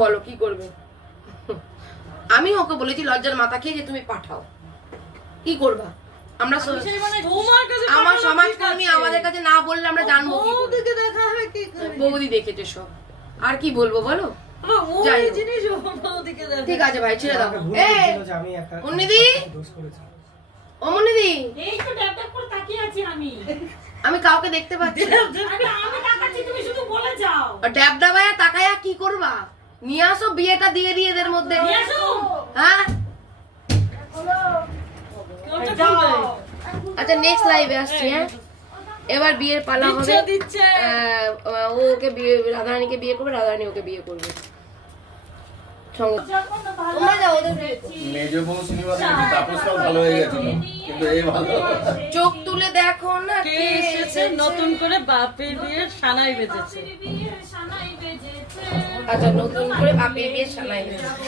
বলো কি করবে? আমি ওকে বলেছি লজ্জার মাথা খেয়ে যে তুমি পাঠাও, কি করবা? আমরা আমার সমাজকর্মী আমাদের কাছে না বললে আমরা জানবো কি করে? বৌদি দেখেছে সব, আর কি বলবো বলো? ঠিক আছে ভাই, ছেড়ে দাও। মুন্নিদি, ও মুন্নিদি, আমি কাউকে দেখতে পাচ্ছি না। ড্যাব ডাবায়া তাকায়া কি করবা? নিয়ে আসো, বিয়েটা দিয়ে দিয়ে এদের মধ্যে। হ্যাঁ আচ্ছা, নেক্সট লাইভে আসছি। হ্যাঁ, এবার বিয়ের পালা হবে। ও ওকে বিয়ে, রাধারানীকে বিয়ে করবে, রাধারানী ওকে বিয়ে করবে। চোখ তুলে দেখো না কে এসেছে নতুন করে বাপের বিয়ের সানাই বেজেছে। আচ্ছা, নতুন করে বাপের বিয়ের সানাই বেজেছে।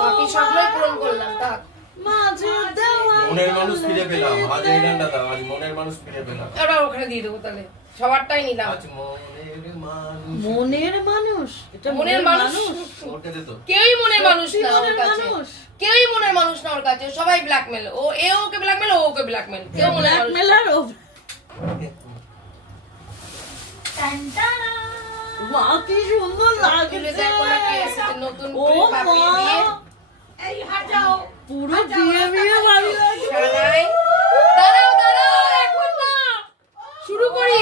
বাকি সবগুলোই পূরণ করলাম। মনের মানুষ ফিরে পেলাম। আজ এই গানটা দাও, আজ মনের মানুষ ফিরে পেলাম। ওটা ওখানে দিয়ে দেবো তাহলে, সবারটাই নিলাম। আজ মনের মানুষ, মনের মানুষ, এটা মনের মানুষ ওর কাছে তো কেউই মনের মানুষ না ওর কাছে, কেউই মনের মানুষ না ওর কাছে, সবাই ব্ল্যাকমেল। ও এ ওকে ব্ল্যাকমেল, ও ওকে ব্ল্যাকমেল, কেউ মনের মানুষ না। মা কি সুন্দর লাগছে, দেখো না কে এসেছে নতুন করে বাপের বিয়ে। এই হাট যাও, পুরো বিয়ে বিয়ে বাড়ি লাগছে। সানাই, দাঁড়াও দাঁড়াও, এখন না, শুরু করি।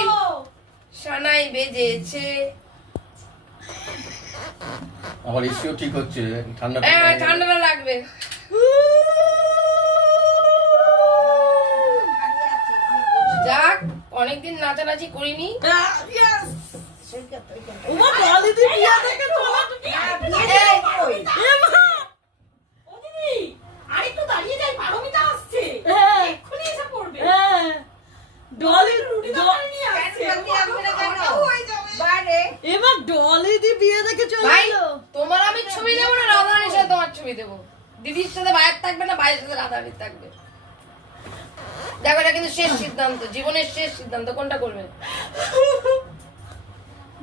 সানাই বেজেছে। আমার ইস্যু ঠিক হচ্ছে, ঠান্ডা ঠান্ডা লাগবে। যাক, অনেকদিন নাচানাচি করিনি। ওমা কালিদি বিয়ে দেখে চলা তুমি। এ মা, ও দিদি আরেকটু দাঁড়িয়ে যাই, পারমিতা আসছে, এক্ষুনি এসে পড়বে। ডলি রুটি তরকারি নিয়ে আসছে। এবার ডলি দি বিয়ে দেখে চলে ভাই, এলো। তোমার আমি ছবি দেবো না রাধারানীর সাথে তোমার ছবি দেবো? দিদির সাথে ভাইয়ের থাকবে না ভাইয়ের সাথে রাধারানীর থাকবে? দেখো, এটা কিন্তু শেষ সিদ্ধান্ত, জীবনের শেষ সিদ্ধান্ত, কোনটা করবে?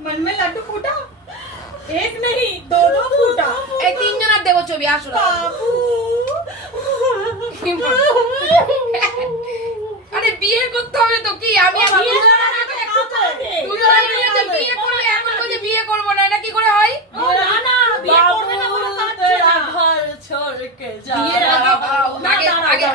मन में लड्डू फूटा, एक नहीं दो दो फूटा। এই তিনজনের দেবো ছবি, আসো না। আরে বিয়ে করতে হবে তো, কি আমি দুজনে মিলে যে বিয়ে করবো, এখন বলছে বিয়ে করবো না, এটা কি করে হয়? না না, বিয়ে করবে না বলে কাঁদছে না। ঘর ছোড় কে যা। বিয়ের আগে আগে